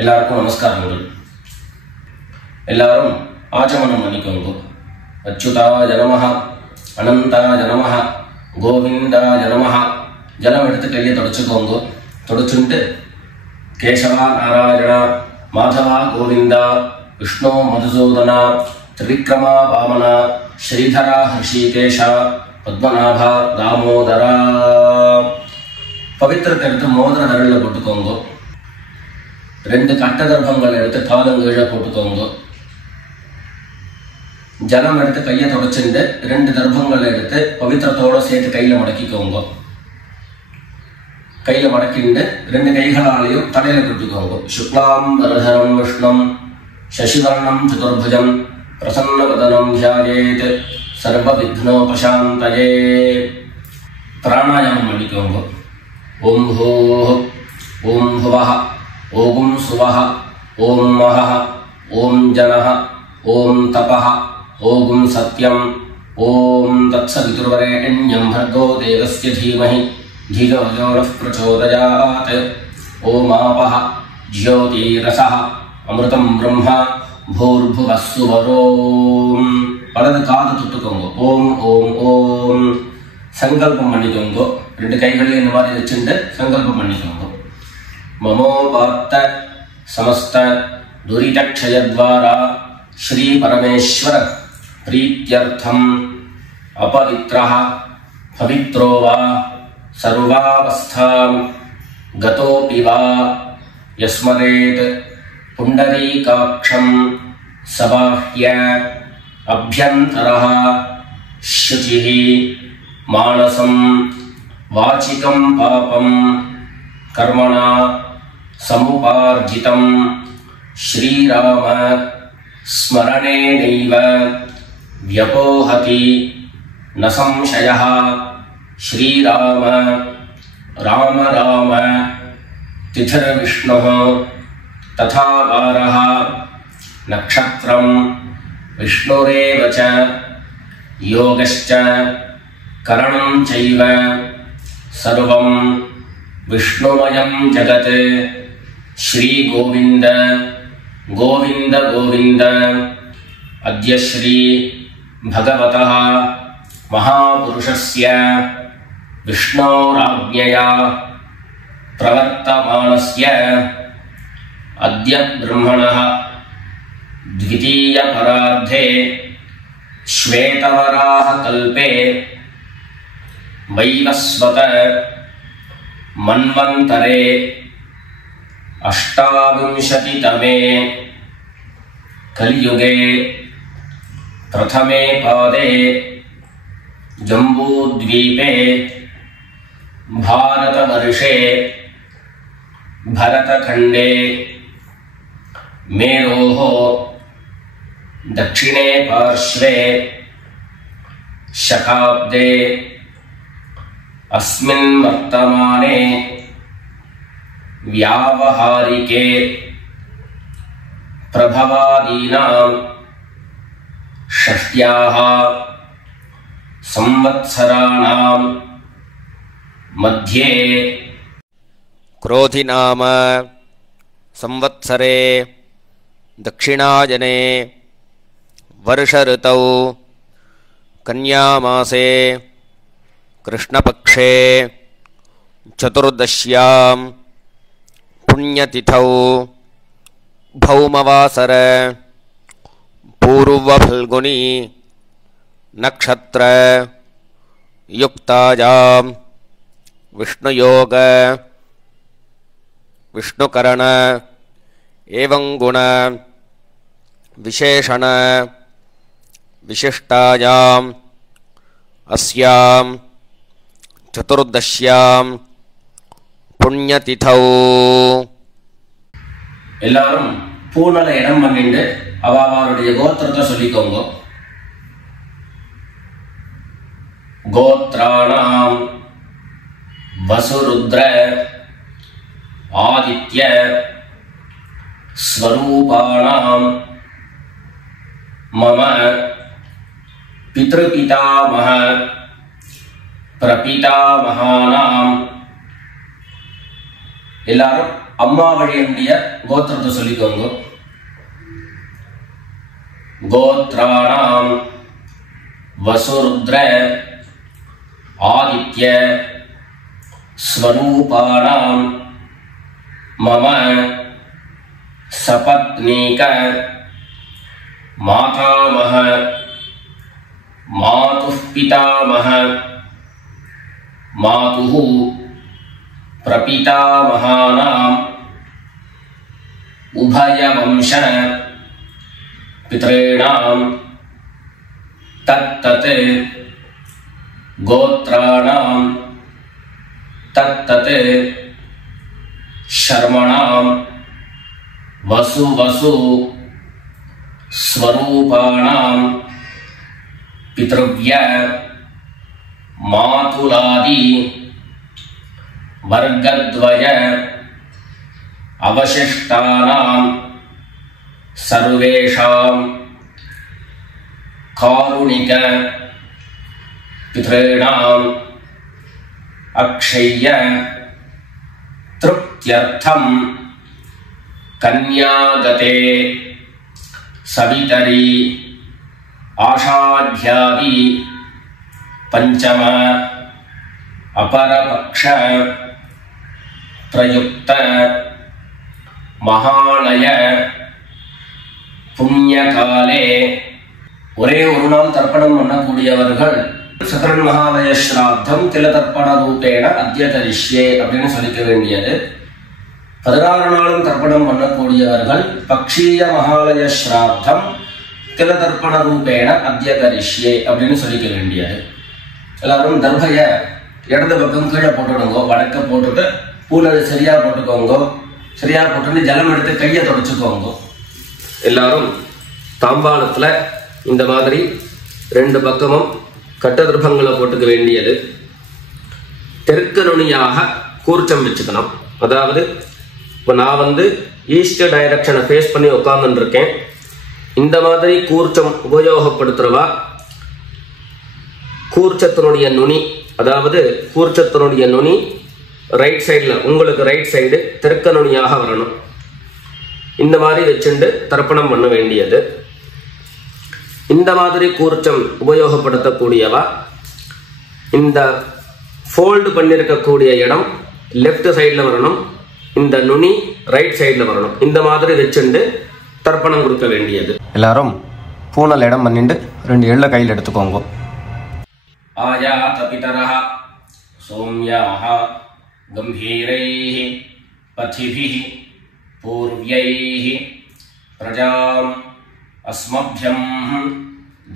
எல்லாருக்கும் நமஸ்காரங்கள். எல்லாரும் ஆச்சமனம் பண்ணிக்கோங்க. அச்சுதாய நமஹ, அனந்தாய நமஹ, கோவிந்தாய நமஹ. ஜலம் எடுத்து கையை தொடச்சுக்கோங்க. தொடச்சுட்டு கேசவா நாராயணா, மாதவா கோவிந்தா, விஷ்ணு மதுசூதனா, திரிவிக்ரமா வாமனா, ஸ்ரீதரா ஹிருஷிகேஷா, பத்மநாபா தாமோதரா. பவித்திரத்தை எடுத்து மோதிர விரலில் போட்டுக்கோங்க. 2 கட்ட கர்ப்பங்கள் எடுத்து காலங்கீழ போட்டுக்கோங்க. ஜலம் எடுத்து கையை தொடச்சுட்டு 2 கர்ப்பங்கள் எடுத்து பவித்திரத்தோட சேர்த்து கையில மடக்கிக்கோங்க. கையில மடக்கிண்டு 2 கைகளாலையும் தலையில கொடுத்துக்கோங்க. சுக்லாம் வரதரம் விஷ்ணம் சசிவர்ணம் சதுர்புஜம் பிரசன்னவதனம் தியாயேத் சர்வ விக்னோபசாந்தயே. பிராணாயாமம் பண்ணிக்கோங்க. ஓம் ஹோஹ், ஓம் ஹுவஹ, ஓம் சுவஹ, ஓம் மஹஹ, ஓம் ஜனஹ, ஓம் தபஹ, ஓம் சத்யம், ஓம் தத்சவிதுர்வரேண்யம் भर्गो देवस्य धीमहि धियो यो नः प्रचोदयात्. ஓம் ஆபஹ ஜ்யோதிரஸஹ அமிர்தம் பிரம்ம பூர்புவः சுவரோம். வலது காது தொட்டுக்கோங்க. ஓம் ஓம் ஓம். சங்கல்பம் பண்ணிக்கோங்க. 2 கைகளையும் இந்த மாதிரி வச்சுட்டு சங்கல்பம் பண்ணிக்கோங்க. மமோபாத்த சமஸ்த துரிதக்ஷயத்வாரா ஸ்ரீ பரமேஸ்வர பிரீத்யர்த்தம் அபவித்ரஹ பவித்ரோ வா சர்வாவஸ்தாம் கதோபி வா யஸ்மரேத் புண்டரீகாக்ஷம் சபாஹ்ய அப்யந்தரஹ சுசிஹி மானசம் வாசிகம் பாபம் கர்மணா சமுபார்ஜிதம் ஸ்ரீராம ஸ்மரணேனைவ வ்யபோஹதி ந சம்சயः. ஸ்ரீராம ராம ராம திதிர்விஷ்ணுः ததா வாரः நக்ஷத்ரம் விஷ்ணுரேவ ச யோகஸ்ச கரணம் சைவ சர்வம் விஷ்ணுமயம் ஜகத். ஸ்ரீ கோவிந்த கோவிந்த கோவிந்த. அத்ய ஸ்ரீ பகவதः மகாபுருஷஸ்ய விஷ்ணோராஜ்ஞயா பிரவர்த்தமானஸ்ய அத்ய பிரம்மணः த்விதீய பரார்த்தே ஸ்வேதவராஹ கல்பே வைவஸ்வத மன்வந்தரே அஷ்டாவிம்சதிதமே கலியுகே பிரதமே பாதே ஜம்பூத்வீபே பாரதவர்ஷே பரதகண்டே மேரோः दक्षिणे पार्श्वे शकाब्दे अस्मिन् वर्तमाने व्यावहारिके प्रभवादीनां षष्ट्याः संवत्सराणां मध्ये क्रोधिनाम संवत्सरे दक्षिणायने वर्ष ऋतौ कन्यामासे कृष्णपक्षे चतुर्दश्यां पुण्यतिथौ भौमवासर पूर्वफल्गुनी नक्षत्र युक्तायां विष्णुयोग विष्णुकरण एवं गुण विशेषण विशिष्टायां अस्यां चतुर्दश्यां पुण्यतिथौ. எல்லாரும் பூனல இடம் பண்ணிட்டு அவளுடைய கோத்திரத்தை சொல்லிக்கோங்க. கோத்ராணாம் வசுருத்ர ஆதித்ய ஸ்வரூபாணாம் மம பித்ருபிதாமஹ பிரபிதாமஹானாம். எல்லாரும் அம்மா வழியினுடைய கோத்திரத்தை சொல்லிக்கோங்க. கோத்ராணாம் வசுருத்ர ஆதித்ய ஸ்வரூபாணாம் மம சபத்னீக மாதாமஹ மாதுः பிதாமஹ மாதுः பிரபிதாமகானாம் உபயவம்ச பித்ரேணாம் தத்தத் கோத்ராணாம் தத்தத் சர்மணாம் வசு வசு ஸ்வரூபாணாம் பித்ருவ்ய மாதுலாதி வர்க்கத்வய அவசிஷ்டானாம் சர்வேஷாம் காருணிக பித்ரேணாம் அக்ஷய்ய திருப்த்யர்த்தம் கன்யாகதே சவிதரி ஆஷாಢ்யாதி பஞ்சம அபரபக்ஷ பிரயுக்த மகாலய புண்ணியகாலே ஒரே ஒரு நாள் தர்ப்பணம் பண்ணக்கூடியவர்கள் சகரன் மகாலய ஸ்ராத்தம் தில தர்ப்பண ரூபேண அத்ய கரிஷ்யே அப்படின்னு சொல்லிக்க வேண்டியது. 16 நாளும் தர்ப்பணம் பண்ணக்கூடியவர்கள் பக்ஷீய மகாலய ஸ்ராத்தம் தில தர்ப்பண ரூபேண அத்ய கரிஷ்யே அப்படின்னு சொல்லிக்க வேண்டியது. எல்லாரும் தர்பைய இடது பக்கம் கீழே போட்டுடுங்க, வடக்க போட்டுட்டு பூனது சரியா போட்டுக்கோங்க. சரியா போட்டு ஜலம் எடுத்து கையை தொடச்சுக்கோங்க. எல்லாரும் தாம்பாளத்துல இந்த மாதிரி 2 பக்கமும் கட்ட திருப்பங்களை போட்டுக்க வேண்டியது. தெற்கு நுனியாக கூர்ச்சம் வச்சுக்கணும். அதாவது இப்போ நான் ஈஸ்ட் டைரக்ஷனை ஃபேஸ் பண்ணி உட்கார்ந்துட்டு இருக்கேன். இந்த மாதிரி கூர்ச்சம் உபயோகப்படுத்துறவா கூர்ச்சத்தினுடைய நுனி, அதாவது கூர்ச்சத்தினுடைய நுனி ரைட் சைடில், உங்களுக்கு ரைட் சைடு தெற்கு நுனியாக வரணும். இந்த மாதிரி வச்சுட்டு தர்ப்பணம் பண்ண வேண்டியது. இந்த மாதிரி கூர்ச்சம் உபயோகப்படுத்தக்கூடியவா இந்த ஃபோல்டு பண்ணியிருக்கக்கூடிய இடம் லெஃப்ட் சைடில் வரணும், இந்த நுனி ரைட் சைடில் வரணும். இந்த மாதிரி வச்சுட்டு தர்ப்பணம் கொடுக்க வேண்டியது. எல்லாரும் பூனல் இடம் பண்ணிட்டு 2 எள்ள கையில் எடுத்துக்கோங்க. ஆயாத பிதரஹ சௌம்யாஹ கம்பீரைஹி பதிபிஹி பூர்வ்யைஹி பிரஜாம் அஸ்மப்யம்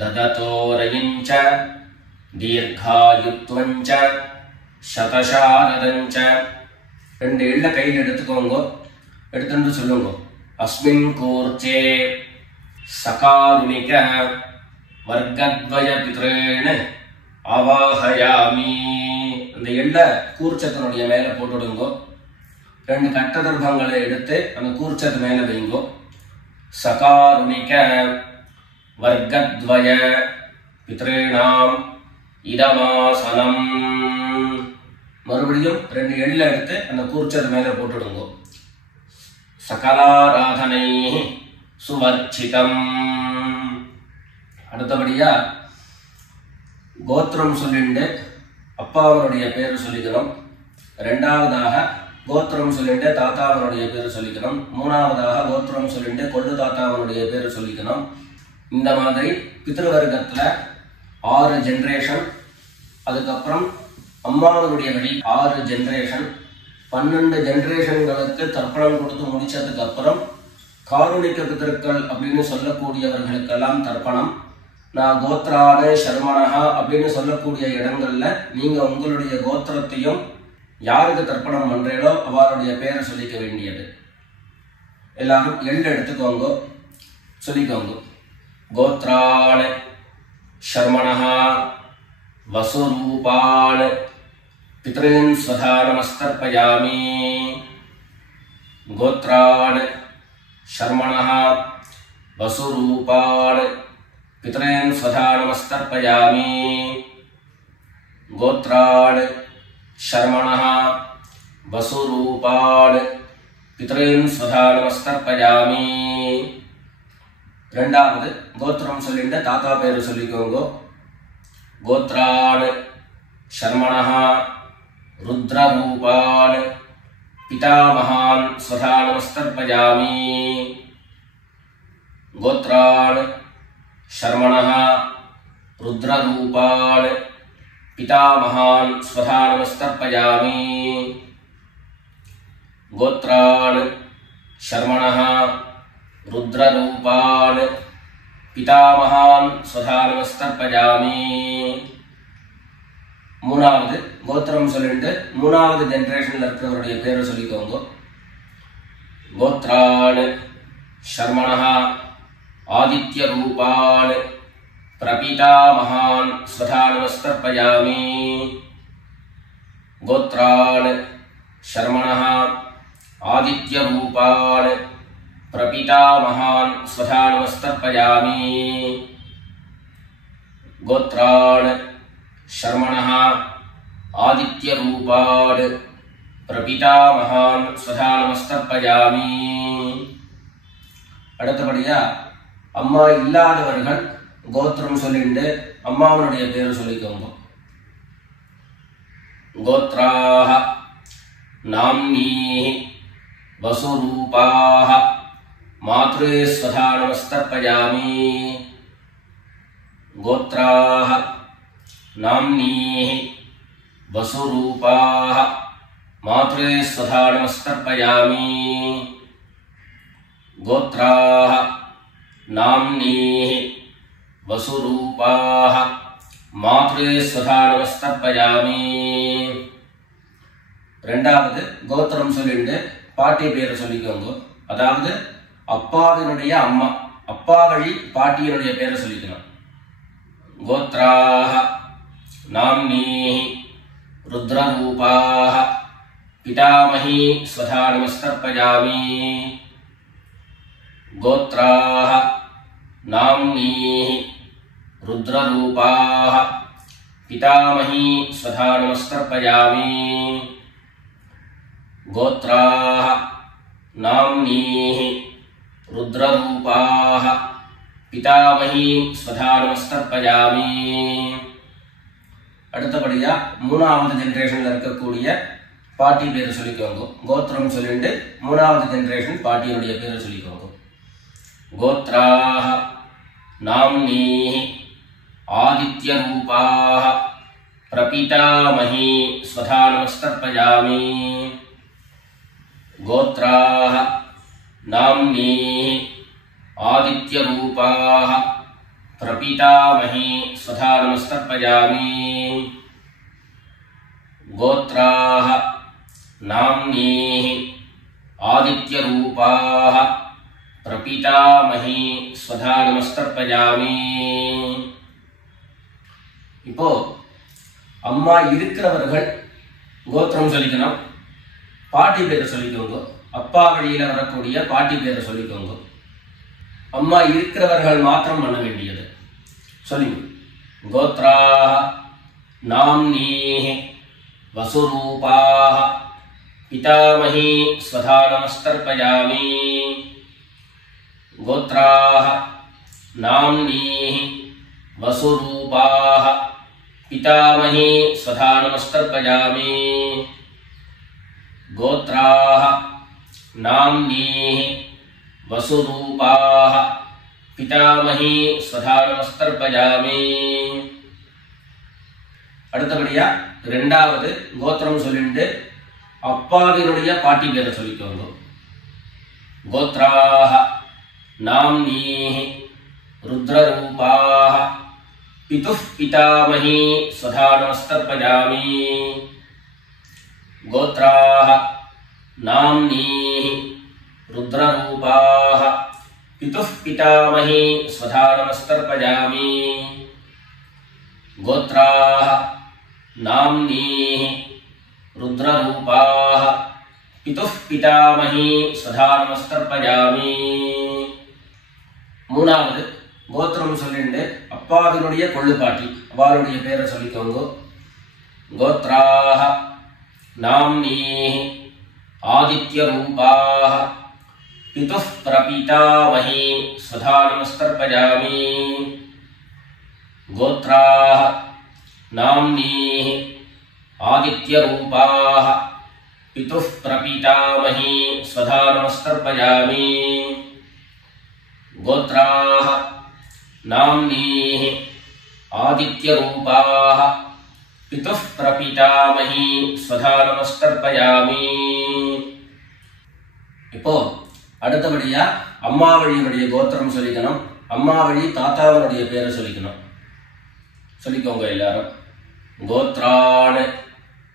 தததோரயிஞ்ச தீர்காயுத்வஞ்ச சதசாரதஞ்ச. 2 எள்ள கையில் எடுத்துக்கோங்க. எடுத்துட்டு சொல்லுங்க. அஸ்மின் கூர்ச்சே சகாருணிக வர்க்கத்வய பித்ரேண அவாஹயாமி. அந்த எள்ள கூர்ச்சத்தினுடைய மேல போட்டுடுங்க. 2 கட்ட தர்ப்பங்களை எடுத்து அந்த கூர்ச்சத்து மேல வைங்கோ. சகாருணிக வர்க்கத்வய பித்ரேணாம் இதமாசனம். மறுபடியும் 2 எள்ள எடுத்து அந்த கூர்ச்சத்து மேல போட்டுடுங்க. சகலாராதனை சுவர்ச்சிதம். அடுத்தபடியா கோத்திரம் சொல்லிட்டு அப்பாவனுடைய பேரு சொல்லிக்கணும். 2வதாக கோத்திரம் சொல்லிட்டு தாத்தாவனுடைய பேரு சொல்லிக்கணும். 3வதாக கோத்திரம் சொல்லிட்டு கொள்ளு தாத்தாவனுடைய பேரு சொல்லிக்கணும். இந்த மாதிரி பித்ருவர்க்கத்துல 6 ஜென்ரேஷன், அதுக்கப்புறம் அம்மாவனுடைய வழி 6 ஜென்ரேஷன், 12 ஜென்ரேஷன்களுக்கு தர்ப்பணம் கொடுத்து முடிச்சதுக்கு அப்புறம் காருணிக பிதர்கள் அப்படின்னு சொல்லக்கூடியவர்களுக்கெல்லாம் தர்ப்பணம். நான் கோத்ரான சர்மணஹா அப்படின்னு சொல்லக்கூடிய இடங்கள்ல நீங்க உங்களுடைய கோத்திரத்தையும் யாருக்கு தர்ப்பணம் பண்றீங்களோ அவருடைய பேரை சொல்லிக்க வேண்டியது. எல்லாரும் எள்ளு எடுத்துக்கோங்க, சொல்லிக்கோங்க. கோத்ரான சர்மணஹா வசுரூபான் பித்ரீன் ஸ்வதா நமஸ்தர்ப்பயாமி. கோத்ரான் शर्मणः वसुरूपान् पितॄन् स्वधा नमस्तर्पयामि. गोत्रान् शर्मणः वसुरूपान् பித்ரேன் ஸ்வதா நமஸ்தர்ப்பயாமி. ரெண்டாவது கோத்திரம் சொல்லிட்டு தாத்தா பேரு சொல்லிக்கோங்க. கோத்ரான் சர்மணः ருத்ரரூபான் பிதாமகான் ஸ்வதா நமஸ்தர்ப்பயாமி. கோத்ரான் சர்மணः ருத்ரரூபான் பிதாமகான் ஸ்வதா நமஸ்தர்ப்பயாமி. கோத்ரான் சர்மணः ருத்ரரூபான் பிதாமகான் ஸ்வதா நமஸ்தர்ப்பயாமி. மூணாவது கோத்திரம் சொல்லிட்டு மூணாவது ஜெனரேஷன்ல இருக்கிறவருடைய பேரை சொல்லிக்கோங்க. கோத்ரான் சர்மணः ஆதித்ய ரூபான் பிரபிதாமகான் ஸ்வதா நமஸ்தர்ப்பயாமி. கோத்ரான் சர்மணः ஆதித்ய ரூபான் பிரபிதாமகான் ஸ்வதா நமஸ்தர்ப்பயாமி. கோத்ரான் சர்மணः ஆதித்ய ரூபான் பிரபிதாமகான் ஸ்வதா நமஸ்தர்ப்பயாமி. அடுத்தபடியா அம்மா இல்லாதவர்கள் கோத்திரம் சொல்லிட்டு அம்மாவனுடைய பேரு சொல்லிக்கோங்க. கோத்ராஹ நாம்னீஹ வசுரூபாஹ மாத்ரே ஸ்வதா நமஸ்தர்ப்பயாமி. கோத்ராஹ நாம்னீஹ வசுரூபாஹ மாத்ரே ஸ்வதா நமஸ்தர்ப்பயாமி. கோத்ராஹ நாம்னீஹ வசுரூபாஹ மாத்ரே ஸ்வதா நமஸ்தர்ப்பயாமி. ரெண்டாவது கோத்திரம் சொல்லிட்டு பாட்டி பேரை சொல்லிக்கோங்க. அதாவது அப்பாவினுடைய அம்மா, அப்பா வழி பாட்டியினுடைய பேரை சொல்லிக்கணும். கோத்ராஹ நாம்னீஹ ருத்ரரூபாஹ பிதாமஹி ஸ்வதா நமஸ்தர்ப்பயாமி. கோத்ராஹ நாம்னீஹ ருத்ரரூபாஹ பிதாமஹி ஸ்வதா நமஸ்தர்ப்பயாமி. கோத்ராஹ நாம்னீஹ ருத்ரரூபாஹ பிதாமஹி ஸ்வதா நமஸ்தர்ப்பயாமி. அடுத்தபடியா மூணாவது ஜெனரேஷன்ல இருக்கக்கூடிய பாட்டி பேரை சொல்லிக்கோங்க. கோத்திரம் சொல்லிட்டு மூணாவது ஜெனரேஷன் பாட்டியினுடைய பேரை சொல்லிக்கோங்க. கோத்ராஹ நாம்னீஹ ஆதித்ய ரூபாஹ பிரபிதாமஹி ஸ்வதா நமஸ்தர்ப்பயாமி. கோத்ராஹ நாம்னீஹ ஆதித்ய ரூபாஹ பிரபிதாமஹி ஸ்வதா நமஸ்தர்ப்பயாமி. கோத்ராஹ நாம்னீஹ ஆதித்ய ரூபாஹ பிரபிதாமஹி ஸ்வதா நமஸ்தர்ப்பயாமி. இப்போ அம்மா இருக்கிறவர்கள் கோத்திரம் சொல்லிக்கணும், பாட்டி பேரை சொல்லிக்கோங்க. அப்பா வழியில வரக்கூடிய பாட்டி பேரை சொல்லிக்கோங்க. அம்மா இருக்கிறவர்கள் மாத்திரம் பண்ண வேண்டியது சொல்லுங்க. கோத்ராஹ நாம்னீஹ வசுரூபாஹ பிதாமஹி ஸ்வதா நமஸ்தர்ப்பயாமி. கோத்ராஹ நாம்னீஹ வசுரூபாஹ பிதாமஹி ஸ்வதா நமஸ்தர்ப்பயாமி. கோத்ராஹ நாம்னீஹ வசுரூபாஹ பிதாமஹி ஸ்வதா நமஸ்தர்ப்பயாமி. அடுத்தபடியா ரெண்டாவது கோத்திரம் சொல்லிட்டு அப்பாவினுடைய பாட்டி பேரை சொல்லிக்கோங்க. கோத்ராஹ நாம்னீஹ ருத்ரரூபாஹ பிதுஹ் பிதாமஹி ஸ்வதா நமஸ்தர்ப்பயாமி. கோத்ராஹ நாம்னீஹ ருத்ரரூபாஹ பிதுஹ் பிதாமஹி ஸ்வதா நமஸ்தர்ப்பயாமி. கோத்ராஹ நாம்னீஹ ருத்ரரூபாஹ பிதுஹ் பிதாமஹி ஸ்வதா நமஸ்தர்ப்பயாமி. மூணாவது கோத்திரம் சொல்லிட்டு அப்பாவினுடைய கொள்ளுப்பாட்டி அவளுடைய பேரை சொல்லிக்கோங்க. கோத்ராஹ நாம்னீஹ आदित्यरूपाः पितुः प्रपीतामही स्वधा नमस्तर्पयामि। गोत्राः नाम्नीः आदित्यरूपाः पितुः प्रपीतामही स्वधा नमस्तर्पयामि। गोत्राः नाम्नीः आदित्यरूपाः पितुः प्रपीतामही स्वधा नमस्तर्पयामि। இப்போ அடுத்தபடியா அம்மா வழியினுடைய கோத்திரம் சொல்லிக்கணும். அம்மா வழி தாத்தாவுடைய பேரை சொல்லிக்கணும். சொல்லிக்கோங்க எல்லாரும். கோத்ரான்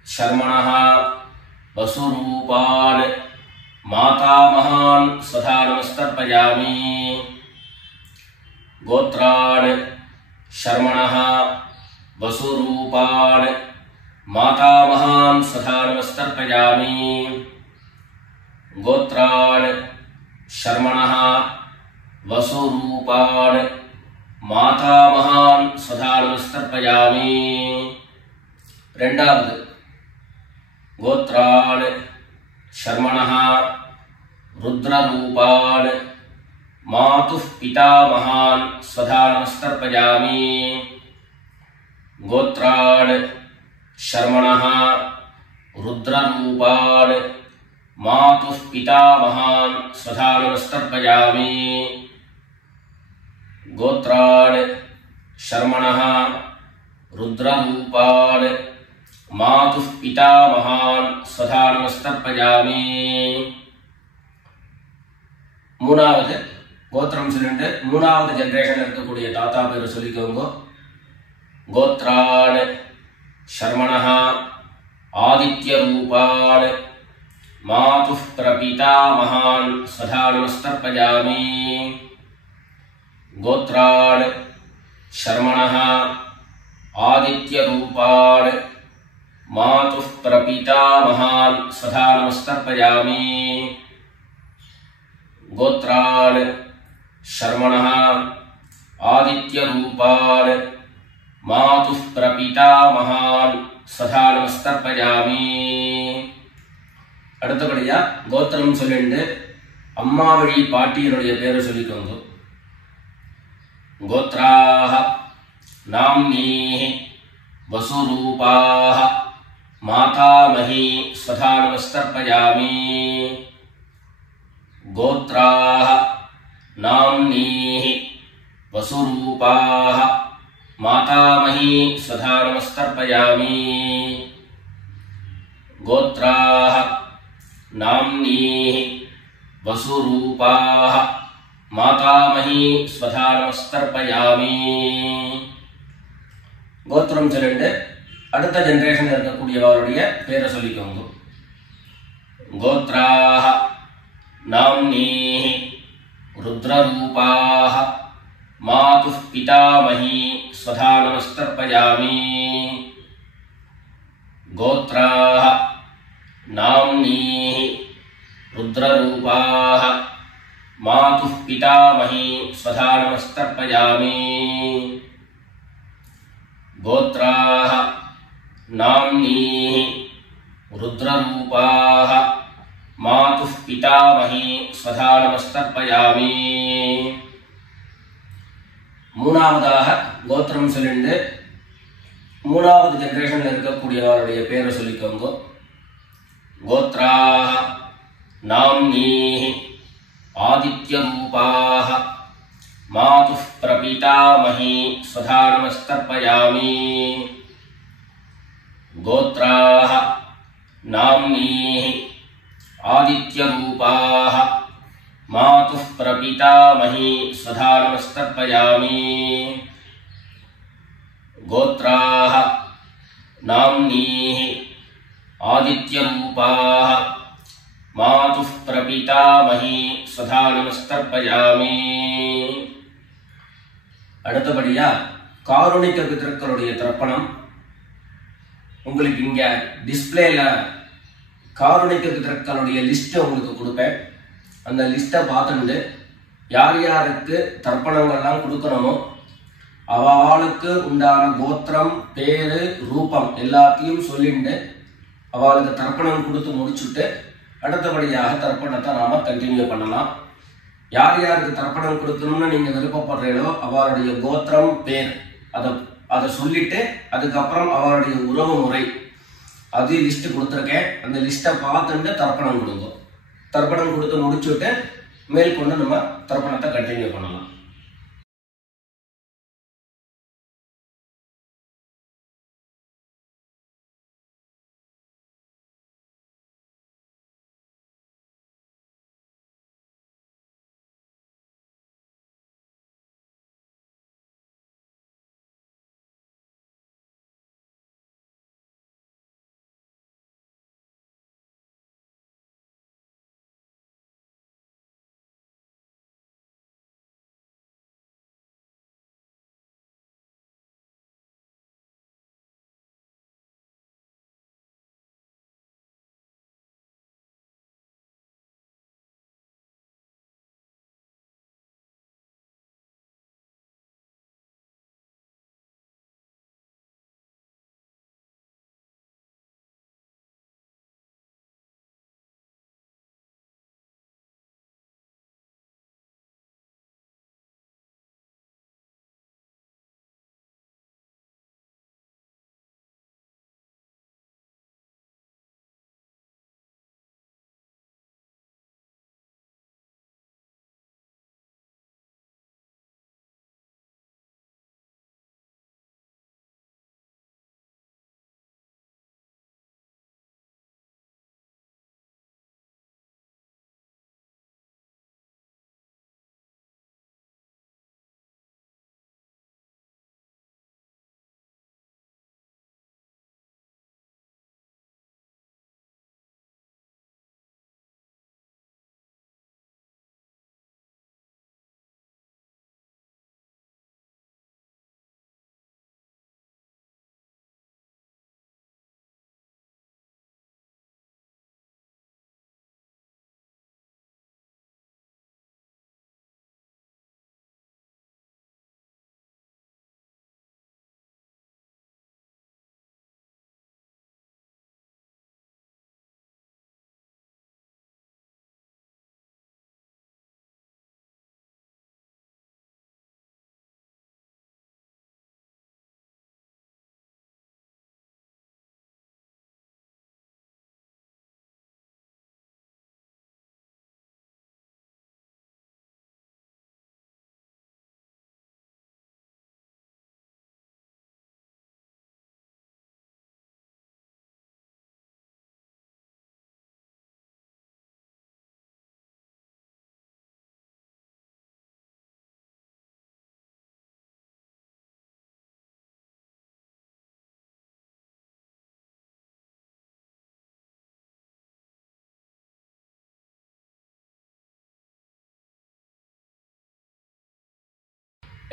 शर्मणः वसुरूपान् मातामहान् स्वधा नमस्तर्पयामि। गोत्रान् शर्मणः वसुरूपान् मातामहान् स्वधा नमस्तर्पयामि। गोत्रान् शर्मणः वसुरूपान् मातामहान् स्वधा नमस्तर्पयामि। ரெண்டாவது गोत्रान् शर्मणः रुद्ररूपान् मातुः पितामहान् स्वधा नमस्तर्पयामि। गोत्रान् शर्मणः रुद्ररूपान् मातुः पितामहान् स्वधा नमस्तर्पयामि। गोत्रान् शर्मणः रुद्ररूपान् मातुः पितामहान् स्वधा नमस्तर्पयामि। மூணாவது கோத்திரம் சொல்லிட்டு மூணாவது ஜெனரேஷன்ல இருக்கக்கூடிய தாத்தா பேரை சொல்லிக்கோங்க. கோத்ரான் शर्मणः आदित्यरूपान् मातुः प्रपीतामहान् स्वधा नमस्तर्पयामि। गोत्रान् शर्मणः आदित्यरूपान् मातुः प्रपीतामहान् स्वधा नमस्तर्पयामि। गोत्रान् शर्मणः आदित्यरूपान् मातुः प्रपीतामहान् स्वधा नमस्तर्पयामि। அடுத்தபடியா கோத்திரம் சொல்லிட்டு அம்மா வழி பாட்டியினுடைய பேரை சொல்லிக்கோங்க. गोत्राः नाम्नीः वसुरूपाः मातामही स्वधा नमस्तर्पयामि। गोत्राः नाम्नीः वसुरूपाः मातामही स्वधा नमस्तर्पयामि। गोत्राः नाम्नीः वसुरूपाः मातामही स्वधा नमस्तर्पयामि. கோத்திரம் சொல்லிட்டு அடுத்த ஜெனரேஷன் இருக்கக்கூடியவருடைய பேரை சொல்லிக்கோங்க. கோத்ராः नाम्नीः रुद्ररूपाः मातुः पितामही स्वधा नमस्तर्पयामि। गोत्राः नाम्नीः रुद्ररूपाः मातुः पितामही स्वधा नमस्तर्पयामि। गोत्राः नाम्नीः रुद्ररूपाः मातुः पितामही स्वधा नमस्तर्पयामि. மூணாவதாக கோத்திரம் சொல்லிட்டு மூணாவது ஜெனரேஷன்ல இருக்கக்கூடியவருடைய பேரை சொல்லிக்கோங்க. கோத்ராः नाम्नीः आदित्यरूपाः मातुः प्रपीतामही स्वधा नमस्तर्पयामि। गोत्राः नाम्नीः आदित्यरूपाः मातुः प्रपीतामही स्वधा नमस्तर्पयामि। गोत्राः नाम्नीः आदित्यरूपाः मातुः प्रपीतामही स्वधा नमस्तर्पयामि. அடுத்தபடியா காருணிக பிதர்களுடைய தர்ப்பணம். உங்களுக்கு இங்க டிஸ்பிளேல காருணிக பிதர்களுடைய லிஸ்ட் உங்களுக்கு கொடுப்பேன். அந்த லிஸ்ட்டை பார்த்துட்டு யார் யாருக்கு தர்ப்பணங்கள்லாம் கொடுக்கணுமோ அவளுக்கு உண்டான கோத்திரம் பேரு ரூபம் எல்லாத்தையும் சொல்லிட்டு அவளுக்கு தர்ப்பணம் கொடுத்து முடிச்சுட்டு அடுத்தபடியாக தர்ப்பணத்தை நாம கண்டினியூ பண்ணலாம். யார் யாருக்கு தர்ப்பணம் கொடுக்கணும்னு நீங்க விருப்பப்படுறீங்களோ அவருடைய கோத்திரம் பேர் அதை சொல்லிட்டு அதுக்கப்புறம் அவருடைய உறவு முறை அது லிஸ்ட் கொடுத்துருக்கேன். அந்த லிஸ்ட்டை பார்த்துட்டு தர்ப்பணம் கொடுங்க. தர்ப்பணம் கொடுத்து முடிச்சுட்டு மேற்கொண்டு நம்ம தர்ப்பணத்தை கண்டினியூ பண்ணலாம்.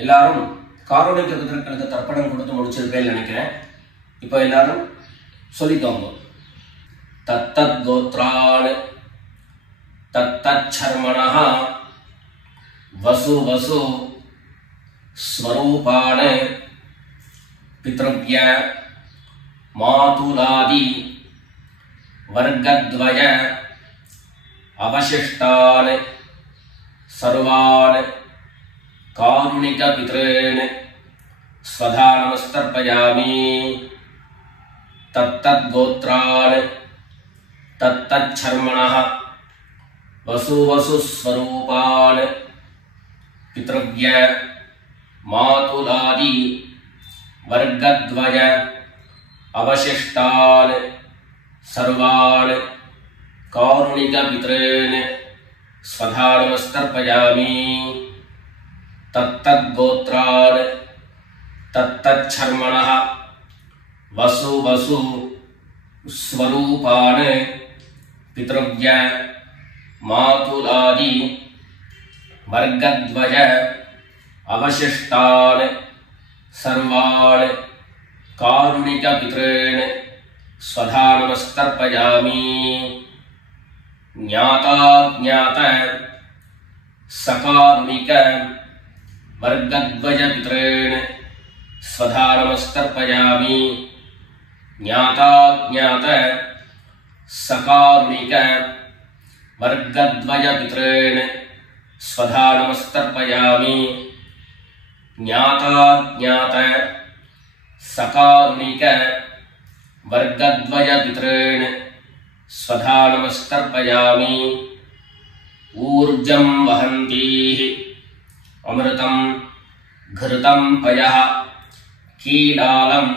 எல்லாரும் காரணிக பிதர்களுக்கு தர்ப்பணம் கொடுத்து முடிச்சிருப்பேன்னு நினைக்கிறேன். இப்போ எல்லாரும் சொல்லிக்கோங்க. தத்தத் கோத்ரான் தத்தத் சர்மணஹ வசு வசு ஸ்வரூபான் பித்ருவ்ய மாதுலாதி வர்கத்வய அவசிஷ்டான் சர்வான் காருணிக பித்ரேன் ஸ்வதா நமஸ்தர்ப்பயாமி. தத்தத் கோத்ரான் தத்தத் சர்மணஹ வசு வசு ஸ்வரூபான் பித்ருவ்ய மாதுலாதி வர்கத்வய அவசிஷ்டான் சர்வான் காருணிக பித்ரேன் ஸ்வதா நமஸ்தர்ப்பயாமி. தத்தத் கோத்ரான் தத்தத் சர்மணஹ வசு வசு ஸ்வரூபான் பித்ருவ்ய மாதுலாதி வர்கத்வய அவசிஷ்டான் சர்வான் காருணிக பித்ரேன் ஸ்வதா நமஸ்தர்ப்பயாமி. ஞாதா ஞாத சகாருணிக வர்கத்வய பித்ரேன் ஸ்வதா நமஸ்தர்ப்பயாமி. ஞாதா ஞாத சகாருணிக वर्गद्वय पितॄन् स्वधा नमस्तर्पयामि ज्ञाताज्ञात सकारुणिक वर्गद्वय पितॄन् स्वधा नमस्तर्पयामि ऊर्जं वहन्तीः अमृतं घृतं पयः कीलालं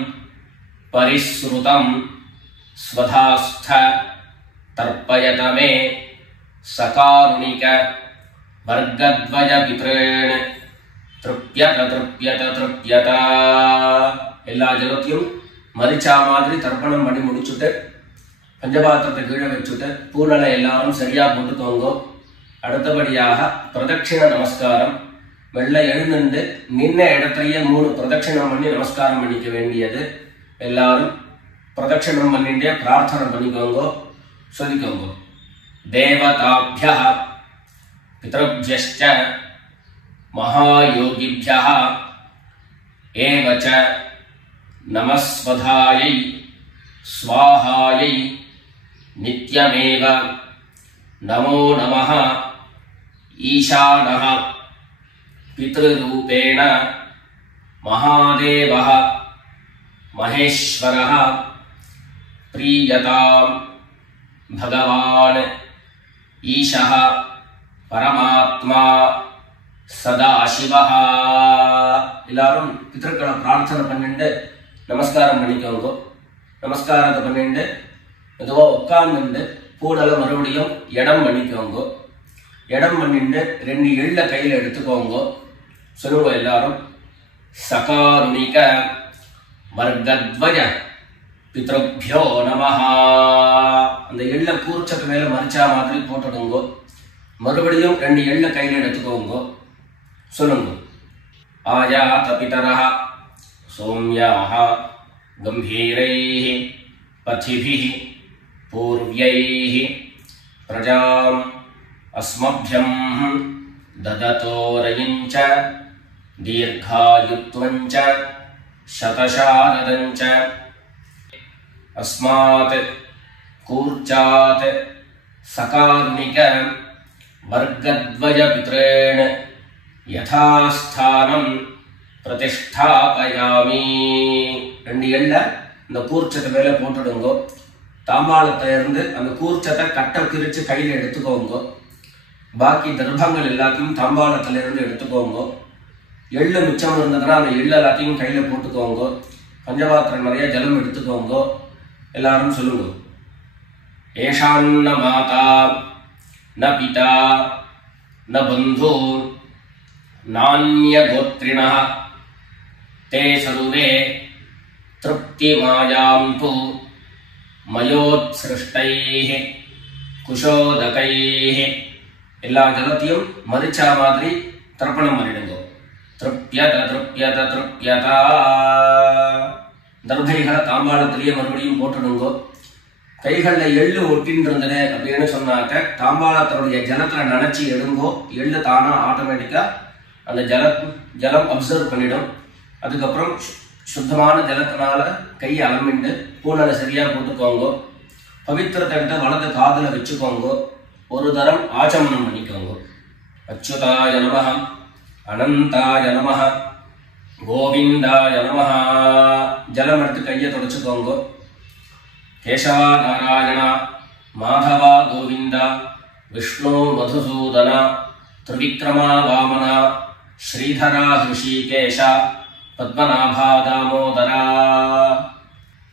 परिसृतं स्वधास्थ तर्पयत मे सकारुणिक वर्गद्वय पितॄन् तृप्यत तृप्यत तृप्यत எல்லா ஜலத்தையும் மரிச்சா மாதிரி தர்ப்பணம் பண்ணி முடிச்சுட்டு பஞ்சபாத்திரத்தை கீழே வச்சுட்டு பூனலை எல்லாரும் சரியா போட்டுக்கோங்க. அடுத்தபடியாக பிரதட்சிண நமஸ்காரம். வெள்ள எழுந்துண்டு நின்ன இடத்துலயே 3 பிரதட்சிணம் பண்ணி நமஸ்காரம் பண்ணிக்க வேண்டியது. எல்லாரும் பிரதட்சிணம் பண்ணிட்டே பிரார்த்தனை பண்ணிக்கோங்க, சொல்லிக்கோங்க. தேவதாभ्यः பித்ருभ्यश्च महायोगिभ्यः एव च नमस्वधायै स्वाहायै नित्यमेव नमो नमः ईशानः पितृरूपेण महादेवः महेश्वरः प्रीयतां भगवान् ईशः परमात्मा सदाशिवः. எல்லாரும் பித்ருக்களை பிரார்த்தனை பண்ணிட்டு நமஸ்காரம் பண்ணிக்கோங்க. நமஸ்காரத்தை பண்ணிட்டு மெதுவா உட்கார்ந்துட்டு பூனலை மறுபடியும் இடம் பண்ணிக்கோங்க. இடம் பண்ணிட்டு 2 எள்ள கையில எடுத்துக்கோங்க. சொல்லுங்க எல்லாரும். சகாருணிக வர்கத்வய பித்ருभ्यो நமஹ. அந்த எள்ள கூர்ச்சத்து மேல மரிச்சா மாதிரி போட்டுடுங்க. மறுபடியும் 2 எள்ள கையில எடுத்துக்கோங்க. சொல்லுங்க. ஆயாத பிதரஹ சௌம்யாஹ கம்பீரைஹ பதிபிஹ பூர்வ்யைஹ பிரஜாம் அஸ்மभ्यं ददतोरयिञ्च दीर्घायुत्वञ्च शतशारदञ्च अस्मात् कूर्चात् सकारुणिक वर्गद्वय पितॄन् यथास्थानं प्रतिष्ठापयामि. 2 எள்ள இந்த கூர்ச்சத்தை மேல போட்டுடுங்க. தாம்பாளத்தை இருந்து அந்த கூர்ச்சத்தை கட்ட பிரிச்சு கையில எடுத்துக்கோங்க. பாக்கி தர்ப்பங்கள் எல்லாத்தையும் தாம்பாளத்துல இருந்து எடுத்துக்கோங்க. எள்ளு மிச்சம் இருந்ததுன்னா அந்த எள்ளு எல்லாத்தையும் கையில போட்டுக்கோங்க. பஞ்சபாத்திரம் நிறைய ஜலம் எடுத்துக்கோங்க. எல்லாரும் சொல்லுங்க. ஏஷான்ன மாதா ந பிதா ந பந்து நான்ய கோத்ரிணः தே சர்வே திருப்திமாயாந்து மயோத்ஸ்ருஷ்டைः குஷோதகைः. எல்லா ஜலத்தையும் மரிச்சா மாதிரி தர்ப்பணம் பண்ணிடுங்க. திருப்யத திருப்யத திருப்யதா. தர்பைகளை தாம்பாளத்திலேயே மறுபடியும் போட்டுடுங்க. கைகளில் எள்ளு ஒட்டின்னு இருந்தது அப்படின்னு சொன்னாக்க தாம்பாளத்தினுடைய ஜலத்துல நினைச்சு எடுங்கோ. எள்ளு தானா ஆட்டோமேட்டிக்கா அந்த ஜலம் அப்சர்வ் பண்ணிடும். அதுக்கப்புறம் சுத்தமான ஜலத்தினால கையை அலம்பிண்டு பூனலை சரியா போட்டுக்கோங்க. பவித்திரத்தை எடுத்து வலது காதுல வச்சுக்கோங்க. ஒரு தரம் ஆச்சமனம் பண்ணிக்கோங்க. அச்சுதாய நமஹ அனந்தாய நமஹ கோவிந்தாய நமஹ. ஜலம் எடுத்து கையை தொடச்சுக்கோங்க. கேசவா நாராயண மாதவா கோவிந்த விஷ்ணு மதுசூதன திரிவிக்ரமா வாமன ஸ்ரீதரா ஹிருஷிகேஷ பத்மநாபா தாமோதரா.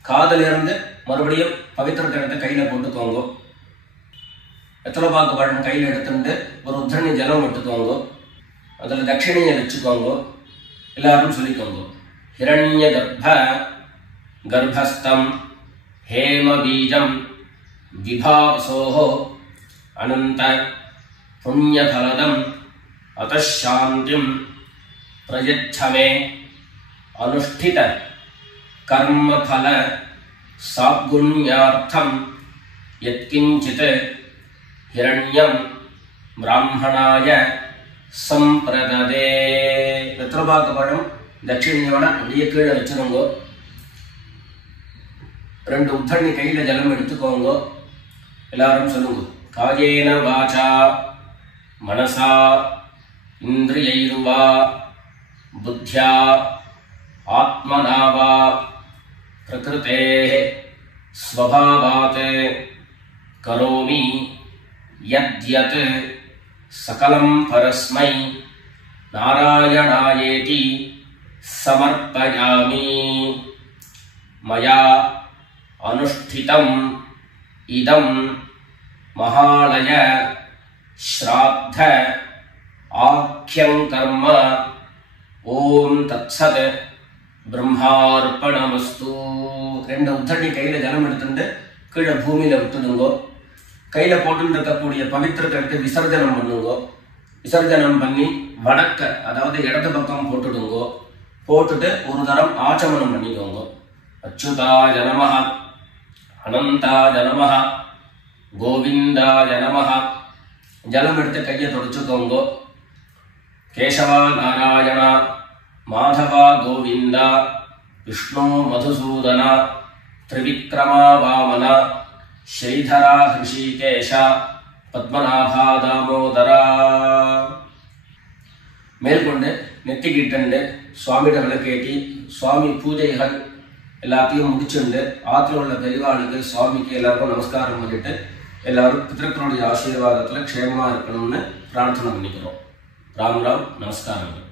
காதலிருந்து மறுபடியும் பவித்திரத்தை எடுத்து கையில போட்டுக்கோங்க. வெத்தலைப்பாக்கு பழம் கையில் எடுத்துட்டு ஒரு உத்தரணி ஜலம் எடுத்துக்கோங்க. அதில் தட்சிணையை வச்சுக்கோங்க. எல்லாரும் சொல்லிக்கோங்க. ஹிரண்ய கர்ப்பஸ்தம் हेम बीजं विभावसोः अनंत पुण्यफलदम् अतः शान्तिं प्रयच्छ मे अनुष्ठित कर्मफल सागुण्यार्थं यत्किंचित् हिरण्यं ब्राह्मणाय संप्रददे. வெத்தலைப்பாக்கு தட்சிணையோட அப்படியே கீழே வச்சிருங்க. 2 உத்தரணி கையில ஜலம் எடுத்துக்கோங்க. எல்லாரும் சொல்லுங்க. காயேன வாசா மனசா இந்திரியைர்வா புத்யா ஆத்மனா வா பிரகிருதேஹ ஸ்வபாவாத் கரோமி யத்யத் சகலம் பரஸ்மை நாராயணாயேதி சமர்ப்பயாமி. மயா அனுஷ்டிதம் இதம் மகாலய ஸ்ராத்த ஆக்யம் கர்ம. ஓம் தத்சத் பிரம்மார்ப்பணமஸ்து. ரெண்டு உத்தரணி கையில ஜலம் எடுத்துட்டு கீழே பூமியில விட்டுடுங்கோ. கையில போட்டு இருக்கக்கூடிய பவித்திரத்தை எடுத்து விசர்ஜனம் பண்ணுங்கோ. விசர்ஜனம் பண்ணி வடக்க அதாவது இடது பக்கம் போட்டுடுங்கோ. போட்டுட்டு ஒரு தரம் ஆச்சமனம் பண்ணிக்கோங்க. அச்சுதாய நமஹ, அனந்தாய நமஹ, கோவிந்தாய நமஹ. ஜலம் எடுத்து கையை தொடச்சுக்கோங்க. கேசவா நாராயண, மாதவா கோவிந்தா, விஷ்ணு மதுசூதன, திரிவிக்ரமா வாமன, ஸ்ரீதரா ஹிருஷிகேஷ, பத்மநாபா தாமோதரா. மேற்கொண்டு நெத்திக்கிட்டு சுவாமியிட விளக்கேற்றி சுவாமி பூஜைகள் எல்லாத்தையும் முடிச்சுண்டு ஆற்றில் உள்ள பெரியவாளுக்கு சுவாமிக்கு எல்லாருக்கும் நமஸ்காரம் பண்ணிட்டு எல்லாரும் பிதர்களுடைய ஆசீர்வாதத்தில் க்ஷேமமாக இருக்கணும்னு பிரார்த்தனை பண்ணிக்கிறோம். ராம் ராம், நமஸ்காரங்கள்.